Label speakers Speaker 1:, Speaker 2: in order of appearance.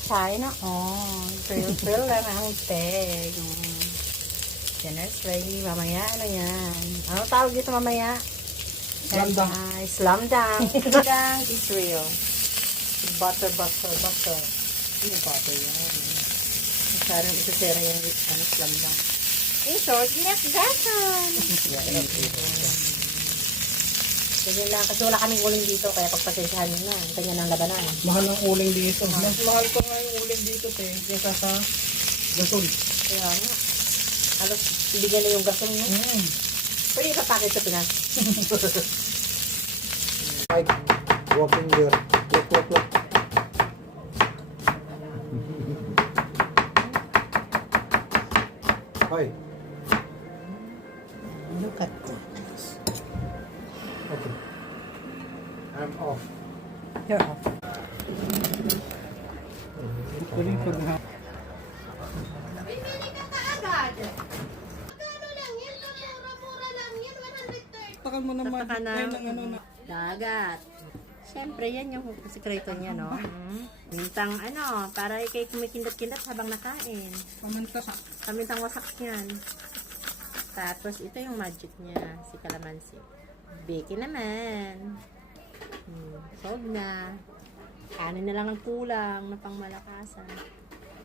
Speaker 1: China. Oh, thrill lang ang peg. Generous lady. Mamaya, ano yan? Ano tawag dito mamaya?
Speaker 2: Slam dunk.
Speaker 1: Slam dunk. Slam dunk is real. Butter. Ano butter yan? Masyadong isasera yung slam dunk. In short, ginagasan. Ganyan lang. Kasi wala kaming uling dito. Kaya pagpasensyahan nyo na. Ganyan ang labanan.
Speaker 2: Mahal ang uling dito. Mas mahal pa nga yung uling dito, te. Kesa sa gasol.
Speaker 1: Kaya nga. Halos ibigay na yung gasol nyo. Pwede ipapakit sa Pinas.
Speaker 2: Like, walking here. Look. Hi.
Speaker 1: Look at this.
Speaker 2: Okay. I'm off.
Speaker 1: You're off.
Speaker 2: Tuloy pag ha.
Speaker 3: Bibili ka kaagad. Magkano lang yan? Mura lang yan. 130.
Speaker 2: Takal mo naman.
Speaker 1: Tataka na.
Speaker 2: Ay, ng ano na.
Speaker 1: Dagat. Siyempre, yan yung sekreto niya, no? Mintang, para ikay kumikindot-kindot habang nakain.
Speaker 2: Pamantas.
Speaker 1: Kamintang wasak yan. Tapos, ito yung magic niya, si Calamansi. Bake naman. Sog na. Kanin na lang ang kulang na pangmalakasan.